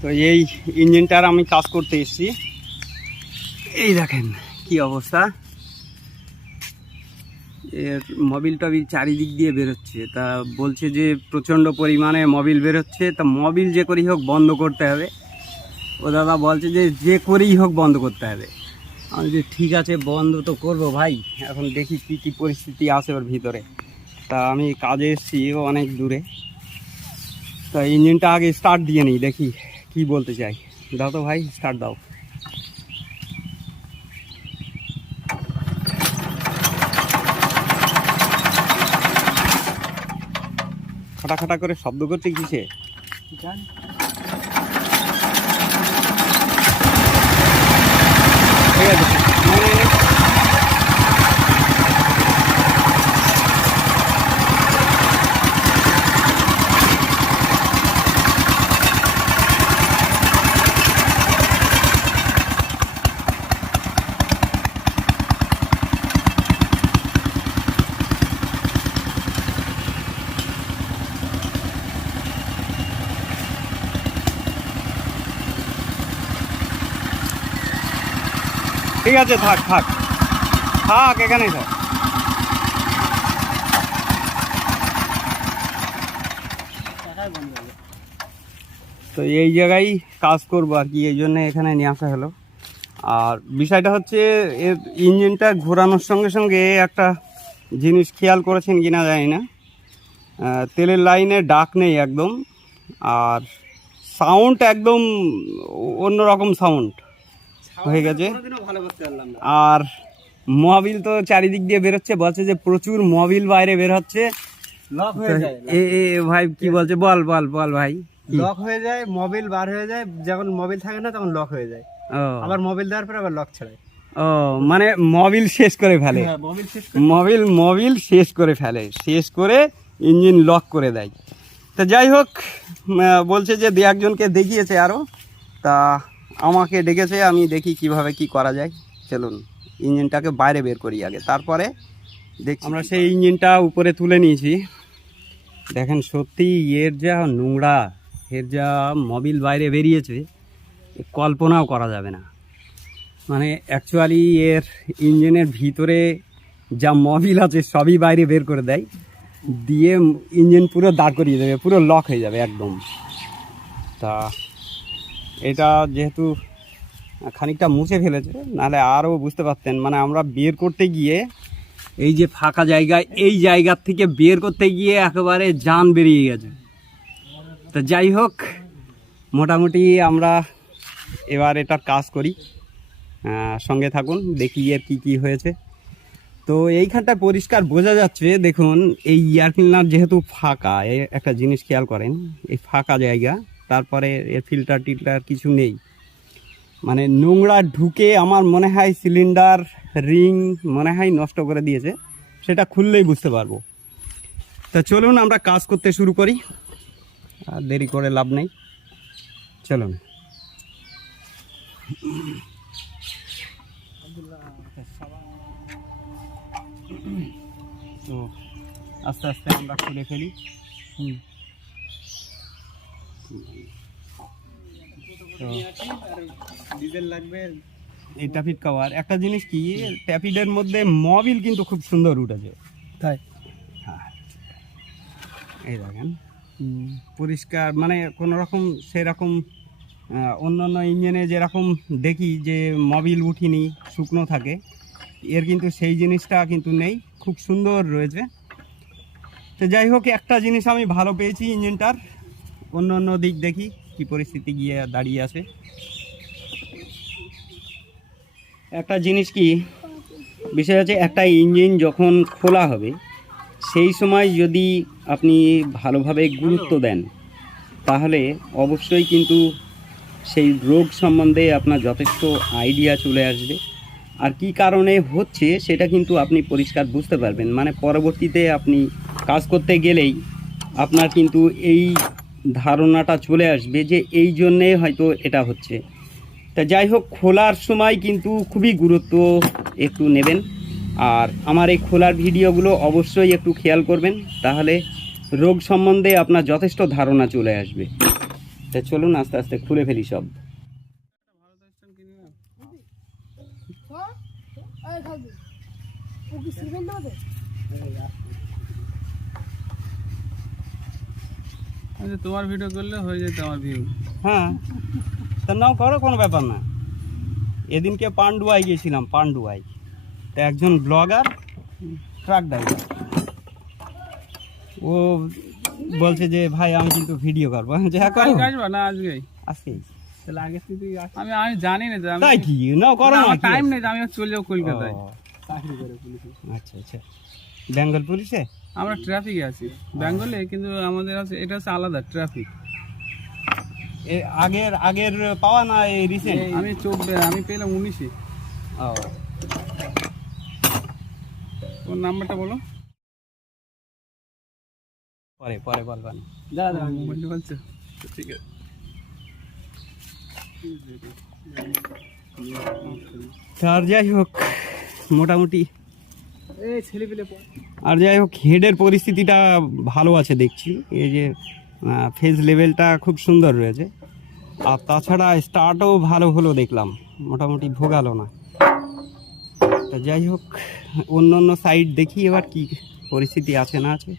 তো এই ইঞ্জিনটার আমি কাজ করতে এসেছি। এই দেখেন কি অবস্থা। এর মোবিল টবিল চারিদিক দিয়ে বেরোচ্ছে। তা বলছে যে প্রচণ্ড পরিমাণে মোবিল বেরোচ্ছে। তা মোবিল যে করেই হোক বন্ধ করতে হবে। ও দাদা বলছে যে যে করেই হোক বন্ধ করতে হবে। আমি যে ঠিক আছে, বন্ধ তো করব ভাই। এখন দেখি কী কী পরিস্থিতি আছে ওর ভিতরে। তা আমি কাজে এসেছি অনেক দূরে। তা ইঞ্জিনটা আগে স্টার্ট দিয়ে নিই, দেখি। কি বলতে চাই? দাও তো ভাই স্টার্ট দাও। খাটা খাটা করে শব্দ করতে কিসে? ঠিক আছে নে, নে, নে। ঠিক আছে, থাক থাক। থাক, এখানেই থাক। তো এই জায়গায় কাজ করব আর কি, এই জন্য এখানে নিয়ে আসা হলো। আর বিষয়টা হচ্ছে এর ইঞ্জিনটা ঘোরানোর সঙ্গে সঙ্গে একটা জিনিস খেয়াল করেছেন কিনা জানি না। তেলের লাইনে ডাক নেই একদম, আর সাউন্ড একদম অন্যরকম সাউন্ড হয়ে গেছে। আর মোবিল তো চারিদিক দিয়ে বেরোচ্ছে বলছে যে প্রচুর মোবিল বাইরে বের হচ্ছে। লক হয়ে যায় এ এ ভাই কি বলছে? বল বল বল ভাই লক হয়ে যায় মোবিল বার হয়ে যায় যখন মোবিল থাকে না তখন লক হয়ে যায়। আবার মোবিল দেওয়ার পর আবার লক ছাড়ায় ও মানে মোবিল শেষ করে ফেলে। হ্যাঁ মোবিল মোবিল শেষ করে ফেলে। শেষ করে ইঞ্জিন লক করে দেয়। তা যাই হোক বলছে যে দু একজনকে দেখিয়েছে আরও তা আমাকে ডেকেছে আমি দেখি কীভাবে কি করা যায়। চলুন ইঞ্জিনটাকে বাইরে বের করি আগে। তারপরে দেখ আমরা সেই ইঞ্জিনটা উপরে তুলে নিয়েছি। দেখেন সত্যি এর যা নোংরা এর যা মবিল বাইরে বেরিয়েছে কল্পনাও করা যাবে না। মানে অ্যাকচুয়ালি এর ইঞ্জিনের ভিতরে যা মবিল আছে সবই বাইরে বের করে দেয়। দিয়ে ইঞ্জিন পুরো দাঁড় করিয়ে দেবে পুরো লক হয়ে যাবে একদম। তা এটা যেহেতু খানিকটা মুছে ফেলেছে, নাহলে আরও বুঝতে পারতেন। মানে আমরা বের করতে গিয়ে এই যে ফাঁকা জায়গায় এই জায়গার থেকে বের করতে গিয়ে একেবারে যান বেরিয়ে গেছে। তো যাই হোক, মোটামুটি আমরা এবার এটার কাজ করি। সঙ্গে থাকুন, দেখি এর কি কি হয়েছে। তো এইখানটা পরিষ্কার বোঝা যাচ্ছে, দেখুন, এই এয়ার ক্লিনার যেহেতু ফাঁকা একটা জিনিস খেয়াল করেন, এই ফাঁকা জায়গা। তারপরে এর ফিল্টার টিল্টার কিছু নেই। মানে নোংরা ঢুকে আমার মনে হয় সিলিন্ডার রিং মনে হয় নষ্ট করে দিয়েছে। সেটা খুললেই বুঝতে পারব। তা চলুন আমরা কাজ করতে শুরু করি। আর দেরি করে লাভ নেই। চলুন। তো আস্তে আস্তে আমরা খুলে ফেলি। হুম। ডিজেল লাগবে। এই ট্যাপিড কভার। একটা জিনিস কি ট্যাপিডের মধ্যে মবিল কিন্তু খুব সুন্দর উঠেছে তাই? হ্যাঁ। এই দেখেন। পরিষ্কার মানে কোনো রকম সেরকম অন্য অন্য ইঞ্জিনে যেরকম দেখি যে মবিল উঠিনি শুকনো থাকে এর কিন্তু সেই জিনিসটা কিন্তু নেই। খুব সুন্দর রয়েছে। তো যাই হোক একটা জিনিস আমি ভালো পেয়েছি ইঞ্জিনটার। অন্য অন্য দিক দেখি কি পরিস্থিতি গিয়ে দাঁড়িয়ে আছে। একটা জিনিস কি বিষয় হচ্ছে একটা ইঞ্জিন যখন খোলা হবে সেই সময় যদি আপনি ভালোভাবে গুরুত্ব দেন তাহলে অবশ্যই কিন্তু সেই রোগ সম্বন্ধে আপনার যথেষ্ট আইডিয়া চলে আসবে। আর কি কারণে হচ্ছে সেটা কিন্তু আপনি পরিষ্কার বুঝতে পারবেন। মানে পরবর্তীতে আপনি কাজ করতে গেলেই আপনার কিন্তু এই ধারণাটা চলে আসবে যে এই জন্যে হয়তো এটা হচ্ছে তা যাই হোক খোলার সময় কিন্তু খুবই গুরুত্ব একটু নেবেন আর আমার এই খোলার ভিডিওগুলো অবশ্যই একটু খেয়াল করবেন তাহলে রোগ সম্বন্ধে আপনার যথেষ্ট ধারণা চলে আসবে তা চলুন আস্তে আস্তে খুলে ফেলি সব আচ্ছা তোমার ভিডিও করলে হয়ে যেত আমার ভিউ হ্যাঁ। তা নাও করো কোনো ব্যাপার না। এদিনকে পান্ডুয়ায় গিয়েছিলাম পান্ডুয়ায়। তা একজন ব্লগার ট্রাক ড্রাইভার ও বলছে যে ভাই আমি কিন্তু ভিডিও করব। বলছি, হ্যাঁ করো। আসবা না আজকেই? আজকে তাহলে আগে তুই আমি আমি জানি না তাই কি? নাও করো না আমার টাইম নেই যে আমি চলে যাব কলকাতায় আচ্ছা আচ্ছা। বেঙ্গল পুলিশে? আমরা ট্রাফিকে আছি। বেঙ্গলে কিন্তু আমাদের আছে এটা হচ্ছে আলাদা ট্রাফিক এ আগের আগের পাওয়া না এই রিসেন্ট আমি চোদ্দ আমি পেলাম উনিশে। ও। ওর নাম্বারটা বলো। পরে পরে বলবেন দাঁড়া মোবাইলটা বলছো ঠিক আছে। আর যাই হোক মোটামুটি আর যাই হোক হেডের পরিস্থিতিটা ভালো আছে দেখছি। এই যে ফেজ লেভেলটা খুব সুন্দর রয়েছে। আর তাছাড়া স্টার্টও ভালো হলো দেখলাম। মোটামুটি ভোগালো না। তা যাই হোক অন্য অন্য সাইড দেখি এবার কি পরিস্থিতি আছে না আছে।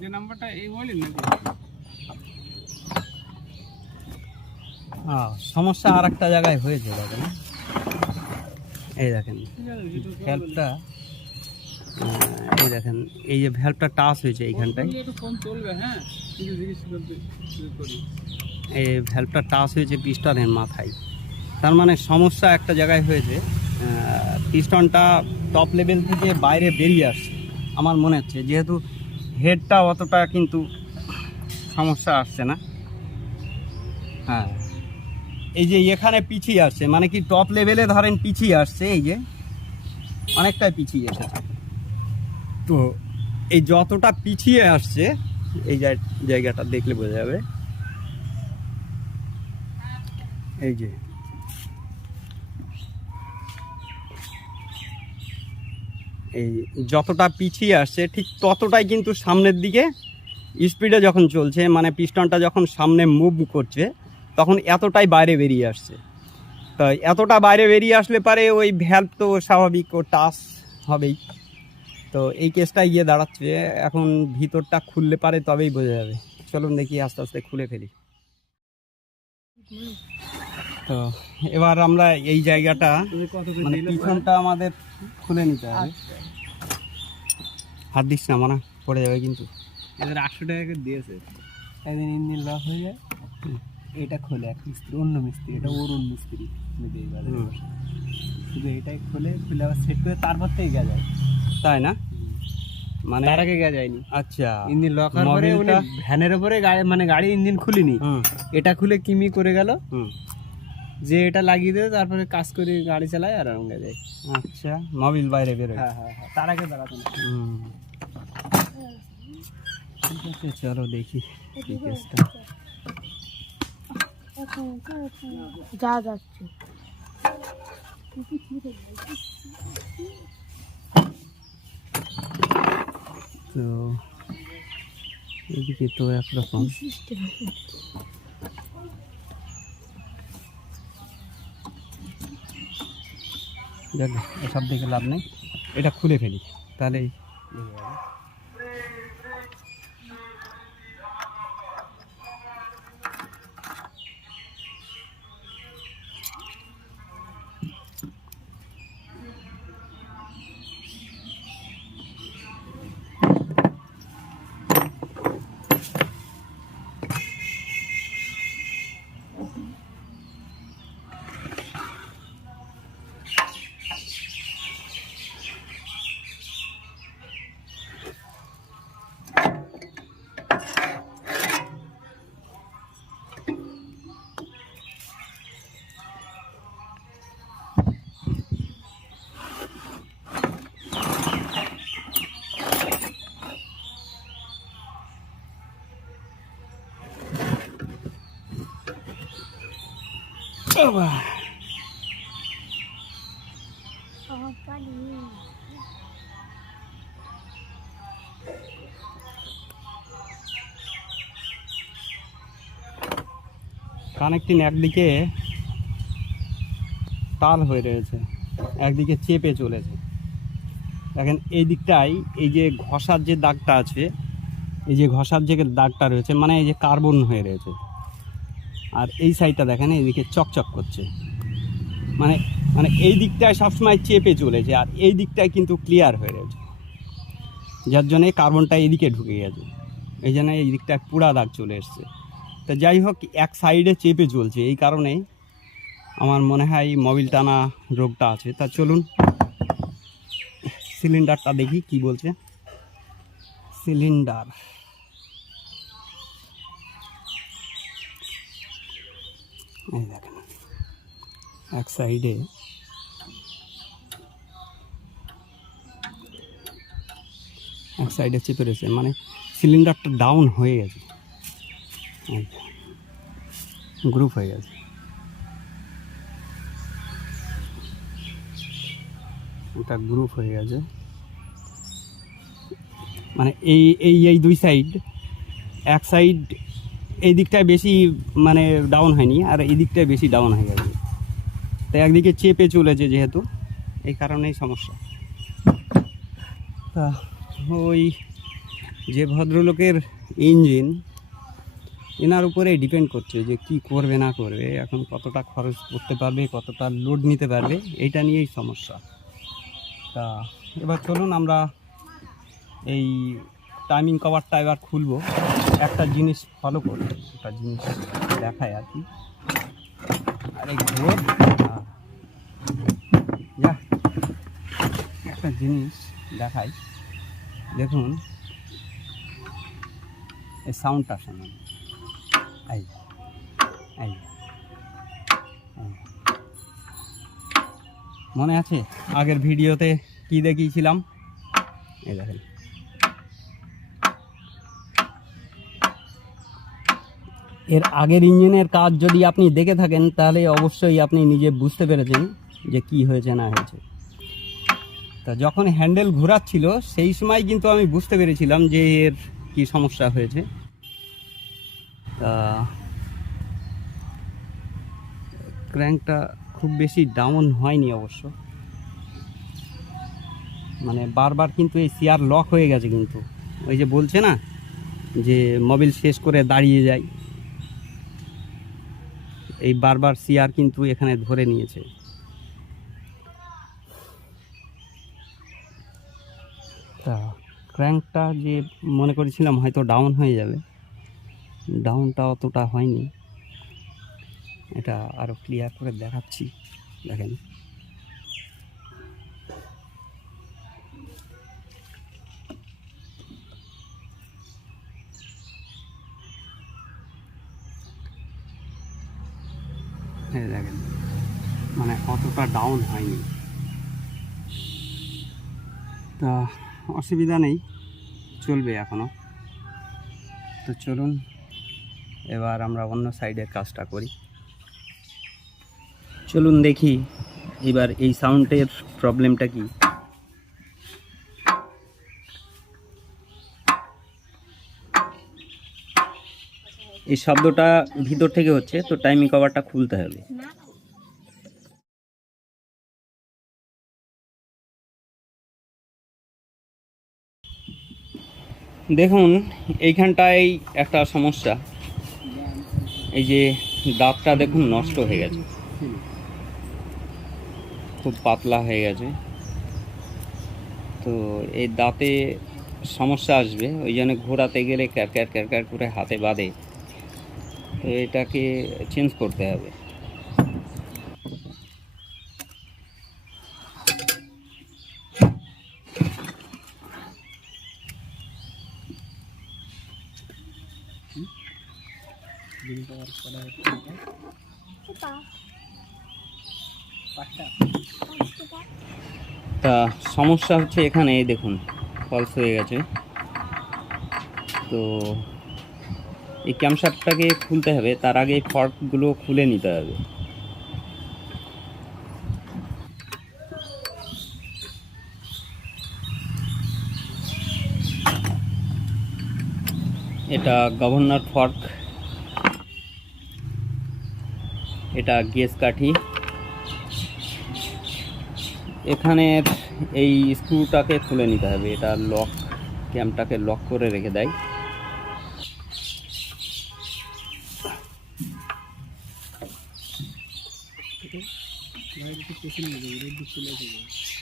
যে নাম্বারটা এই বলি সমস্যা আর একটা জায়গায় হয়েছে দেখেন এই দেখেন ভ্যালভটা এই দেখেন, এই যে ভ্যালভটা টাচ হয়েছে এইখানটায়। এই ভ্যালভটা টাচ হয়েছে পিস্টনের মাথায়। তার মানে সমস্যা একটা জায়গায় হয়েছে পিস্টনটা টপ লেভেল থেকে বাইরে বেরিয়ে আসছে, আমার মনে হচ্ছে। যেহেতু হেডটা অতটা কিন্তু সমস্যা আসছে না। হ্যাঁ। এই যে এখানে পিছিয়ে আসছে মানে কি টপ লেভেলে ধরেন পিছিয়ে আসছে, এই যে অনেকটাই পিছিয়ে এসেছে। তো এই যতটা পিছিয়ে আসছে, এই জায়- জায়গাটা দেখলে বোঝা যাবে। এই যে। এই যতটা পিছিয়ে আসছে, ঠিক ততটাই কিন্তু সামনের দিকে স্পিডে যখন চলছে মানে পিস্টনটা যখন সামনে মুভ করছে তখন এতটাই বাইরে বেরিয়ে আসছে। তো এতটা বাইরে বেরিয়ে আসলে পারে ওই ভ্যালভ তো স্বাভাবিক ও টাচ হবেই। তো এই কেসটা গিয়ে দাঁড়াচ্ছে এখন ভিতরটা খুললে পারে তবেই বোঝা যাবে। চলুন দেখি আস্তে আস্তে খুলে ফেলি। তো এবার আমরা এই জায়গাটা মানে পিছনটা আমাদের খুলে নিতে হবে। হাত দিস না মানা পড়ে যাবে কিন্তু। এদের আটশো টাকা দিয়েছে। একদিন ইঞ্জিন লস হয়ে যায়। এটা খোলে এক মিস্ত্রি অন্য মিস্ত্রি এটা অরুণ মিস্ত্রি। শুধু এটাই খোলে খুলে আবার সেট করে তারপর থেকে গা যায় তাই না? মানে তার আগে গা যায়নি। আচ্ছা। ইঞ্জিন লক হওয়ার পরে উনি ভ্যানের উপরে গাড়ি মানে গাড়ি ইঞ্জিন খুলিনি। এটা খুলে কিমি করে গেল। হুম। যে এটা লাগিয়ে দেবে তারপরে কাজ করে গাড়ি চালায় আর আমরা যাই আচ্ছা মোবিল বাইরে বেরোয় হ্যাঁ হ্যাঁ হ্যাঁ। তার আগে দাঁড়াতো হুম। ঠিক আছে চলো দেখি। কি কেসটা যা যাচ্ছে। তো এদিকে তো একরকম। দেখ এসব দেখে লাভ নেই। এটা খুলে ফেলি। তাহলেই বাবা। একদিকে টাল হয়ে রয়েছে, একদিকে চেপে চলেছে। দেখেন, এই দিকটাই এই যে ঘষার যে দাগটা আছে, এই যে ঘষার যে দাগটা রয়েছে মানে এই যে কার্বন হয়ে রয়েছে। আর এই সাইডটা দেখেন এইদিকে চকচক করছে। মানে মানে এই দিকটায় সবসময় চেপে চলেছে আর এই দিকটায় কিন্তু ক্লিয়ার হয়ে রয়েছে। যার জন্যে কার্বনটা এদিকে ঢুকে গেছে। এই জন্য এই দিকটায় পুরা দাগ চলে এসছে। তো যাই হোক, এক সাইডে চেপে চলছে। এই কারণে আমার মনে হয় মোবিল টানা রোগটা আছে। তা চলুন সিলিন্ডারটা দেখি কি বলছে। সিলিন্ডার এই দেখেন, এক সাইডে এক সাইডে চেপে রয়েছে মানে সিলিন্ডারটা ডাউন হয়ে গেছে। গ্রুপ হয়ে গেছে। এটা গ্রুপ হয়ে গেছে। মানে এই এই এই দুই সাইড এক সাইড এই দিকটায় বেশি মানে ডাউন হয়নি, আর এই দিকটায় বেশি ডাউন হয়ে গেছে। তাই একদিকে চেপে চলেছে যেহেতু, এই কারণেই সমস্যা। তা, ওই যে ভদ্রলোকের ইঞ্জিন এনার উপরে ডিপেন্ড করছে যে কি করবে, না করবে, এখন কতটা খরচ করতে পারবে, কতটা লোড নিতে পারবে, এইটা নিয়েই সমস্যা। তা, এবার চলুন আমরা এই টাইমিং কভারটা এবার খুলবো। একটা জিনিস ফলো করব একটা জিনিস দেখায় আর কি। আরে ঘোর একটা জিনিস দেখাই। দেখুন, এই সাউন্ডটা শুনুন। এই। মনে আছে আগের ভিডিওতে কি দেখিয়েছিলাম? এই দেখেন। এর আগের ইঞ্জিনের কাজ যদি আপনি দেখে থাকেন, তাহলে অবশ্যই আপনি নিজে বুঝতে পেরেছেন যে কি হয়েছে, না হয়েছে। তা যখন হ্যান্ডেল ঘোরাচ্ছিল, সেই সময় কিন্তু আমি বুঝতে পেরেছিলাম যে এর কি সমস্যা হয়েছে। তা ক্র্যাঙ্কটা খুব বেশি ডাউন হয়নি অবশ্য। মানে বারবার কিন্তু এই সিয়ার লক হয়ে গেছে কিন্তু। ওই যে বলছে না, যে মোবিল শেষ করে দাঁড়িয়ে যায়। এই বারবার সিয়ার কিন্তু এখানে ধরে নিয়েছে। তা ক্র্যাঙ্কটা যে মনে করেছিলাম হয়তো ডাউন হয়ে যাবে ডাউনটা অতটা হয়নি। এটা আরও ক্লিয়ার করে দেখাচ্ছি, দেখেন। এই দেখেন মানে অতটা ডাউন হয়নি। তা অসুবিধা নেই, চলবে এখনও তো চলুন, এবার আমরা অন্য সাইডের কাজটা করি। চলুন দেখি, এবার এই সাউন্ডের প্রবলেমটা কি? এই শব্দটা ভিতর থেকে হচ্ছে, তো টাইমিং কভারটা খুলতে হবে। দেখুন, এইখানটায় একটা সমস্যা। এই যে দাঁতটা দেখুন নষ্ট হয়ে গেছে। খুব পাতলা হয়ে গেছে। তো এই দাঁতে সমস্যা আসবে, ওই জন্য ঘোরাতে গেলে ক্যার ক্যার ক্যার ক্যার করে হাতে বাঁধে। এটাকে চেঞ্জ করতে হবে। তা সমস্যা হচ্ছে এখানে দেখুন ফলস হয়ে গেছে। তো এই ক্যামশাপটাকে খুলতে হবে, তার আগে এই ফর্কগুলো খুলে নিতে হবে। এটা গভর্নর ফর্ক এটা গেস কাঠি। এখানে এই স্ক্রুটাকে খুলে নিতে হবে, এটা লক ক্যাম্পটাকে লক করে রেখে দেয়। নিয়ে যাবে দিক চলে যাবে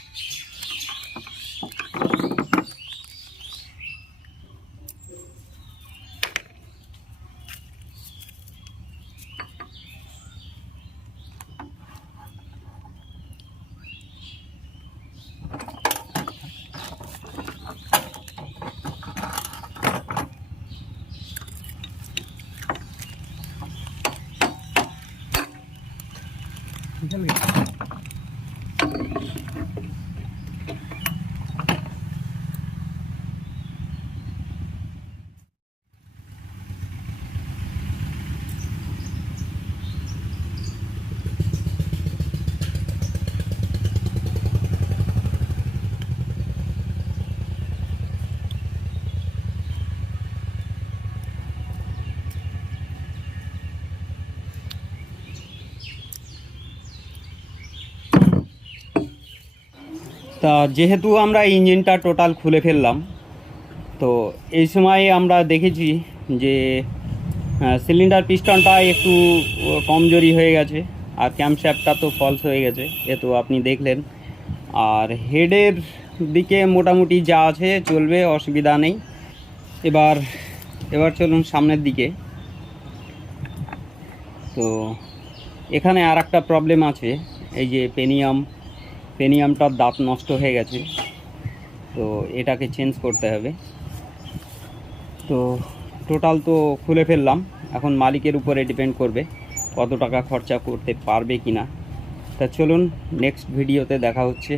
তা যেহেতু আমরা ইঞ্জিনটা টোটাল খুলে ফেললাম, তো এই সময় আমরা দেখেছি যে সিলিন্ডার পিস্টনটা একটু কমজোরি হয়ে গেছে আর ক্যাম্পশ্যাপটা তো ফলস হয়ে গেছে, এ তো আপনি দেখলেন। আর হেডের দিকে মোটামুটি যা আছে চলবে, অসুবিধা নেই। এবার এবার চলুন সামনের দিকে। তো এখানে আর একটা প্রবলেম আছে, এই যে পেনিয়াম পেনিয়ামটার দাঁত নষ্ট হয়ে গেছে। তো এটাকে চেঞ্জ করতে হবে। তো টোটাল তো খুলে ফেললাম। এখন মালিকের উপরে ডিপেন্ড করবে কত টাকা খরচা করতে পারবে কি না তা চলুন নেক্সট ভিডিওতে দেখা হচ্ছে।